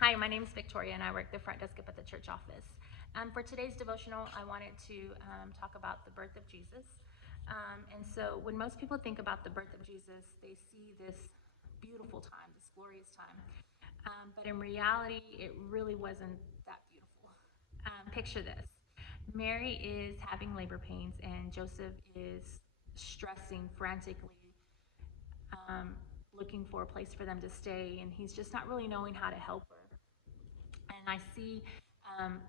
Hi, my name is Victoria and I work the front desk up at the church office. For today's devotional, I wanted to talk about the birth of Jesus. And so when most people think about the birth of Jesus, they see this beautiful time, this glorious time. But in reality, it really wasn't that beautiful. Picture this. Mary is having labor pains and Joseph is stressing frantically, um, looking for a place for them to stay, and he's just not really knowing how to help her. And I see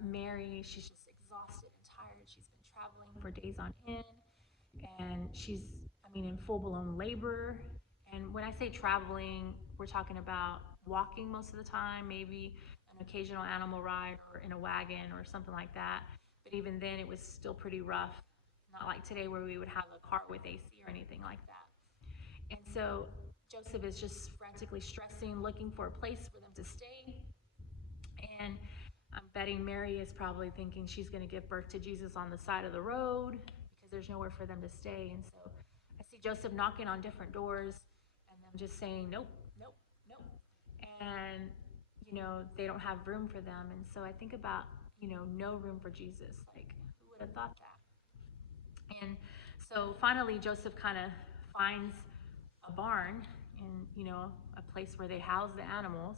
Mary, she's just exhausted and tired. She's been traveling for days on end, and in full blown labor. And when I say traveling, we're talking about walking most of the time, maybe an occasional animal ride or in a wagon or something like that. But even then, it was still pretty rough. Not like today where we would have a car with AC or anything like that. And so Joseph is just frantically stressing, looking for a place for them to stay. And I'm betting Mary is probably thinking she's going to give birth to Jesus on the side of the road because there's nowhere for them to stay. And so I see Joseph knocking on different doors and them just saying, nope, nope, nope. And, they don't have room for them. And so I think about, no room for Jesus. Like, who would have thought that? And so finally, Joseph kind of finds a barn in, a place where they house the animals.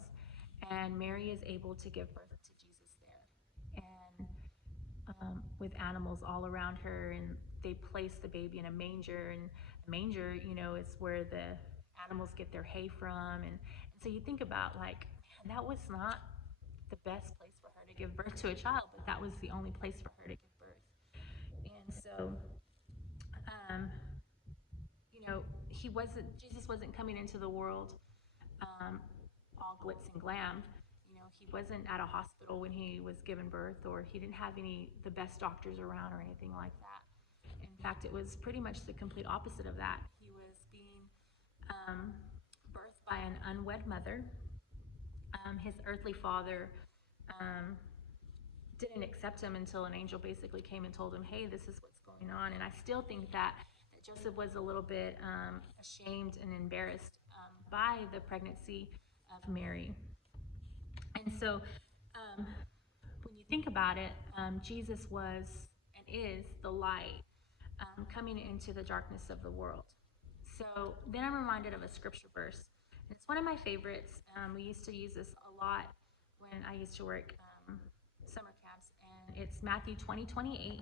And Mary is able to give birth to Jesus there. And with animals all around her, and they place the baby in a manger. And a manger, is where the animals get their hay from. And so you think about, like, man, that was not the best place for her to give birth to a child, but that was the only place for her to give birth. And so, um, Jesus wasn't coming into the world um, all glitz and glam. He wasn't at a hospital when he was given birth, or he didn't have the best doctors around or anything like that. In fact, it was pretty much the complete opposite of that. He was being um, birthed by an unwed mother. His earthly father didn't accept him until an angel basically came and told him, hey, this is what's going on. And I still think that Joseph was a little bit ashamed and embarrassed by the pregnancy of Mary. And so when you think about it, Jesus was and is the light coming into the darkness of the world. So then I'm reminded of a scripture verse. It's one of my favorites. We used to use this a lot when I used to work summer camps, and it's Matthew 20:28.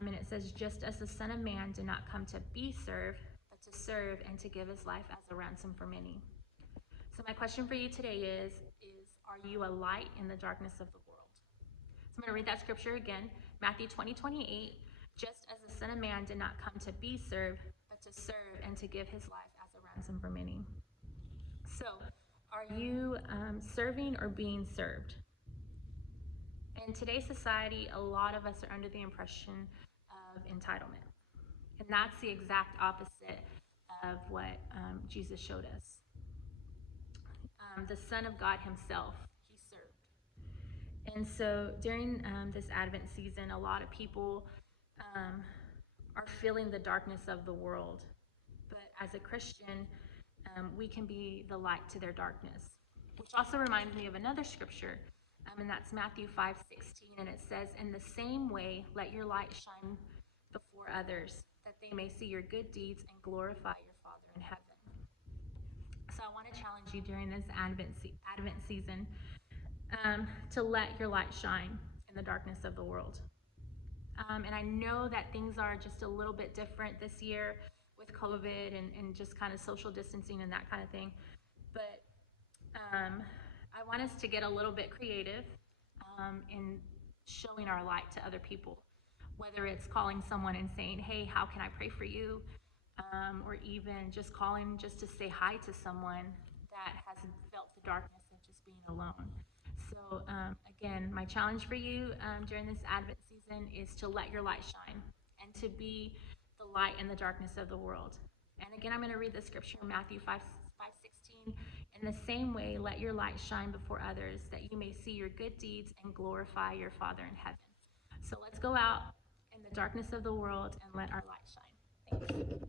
And it says, just as the Son of Man did not come to be served, but to serve and to give his life as a ransom for many. So my question for you today is are you a light in the darkness of the world? So I'm going to read that scripture again, Matthew 20:28. Just as the Son of Man did not come to be served, but to serve and to give his life as a ransom for many. So, are you serving or being served? In today's society, a lot of us are under the impression of entitlement. And that's the exact opposite of what Jesus showed us. The Son of God himself, he served. And so during this Advent season, a lot of people are feeling the darkness of the world. But as a Christian, we can be the light to their darkness. Which also reminds me of another scripture, and that's Matthew 5:16, and it says, in the same way, let your light shine before others, that they may see your good deeds and glorify your Father in heaven. So I want to challenge you during this Advent season to let your light shine in the darkness of the world. And I know that things are just a little bit different this year with COVID and just kind of social distancing and that kind of thing. But I want us to get a little bit creative in showing our light to other people, whether it's calling someone and saying, hey, how can I pray for you? Or even just calling just to say hi to someone that has felt the darkness of just being alone. So again, my challenge for you during this Advent season is to let your light shine and to be the light in the darkness of the world. And again, I'm going to read the scripture in Matthew 5:16. In the same way, let your light shine before others, that you may see your good deeds and glorify your Father in heaven. So let's go out in the darkness of the world and let our light shine. Thanks.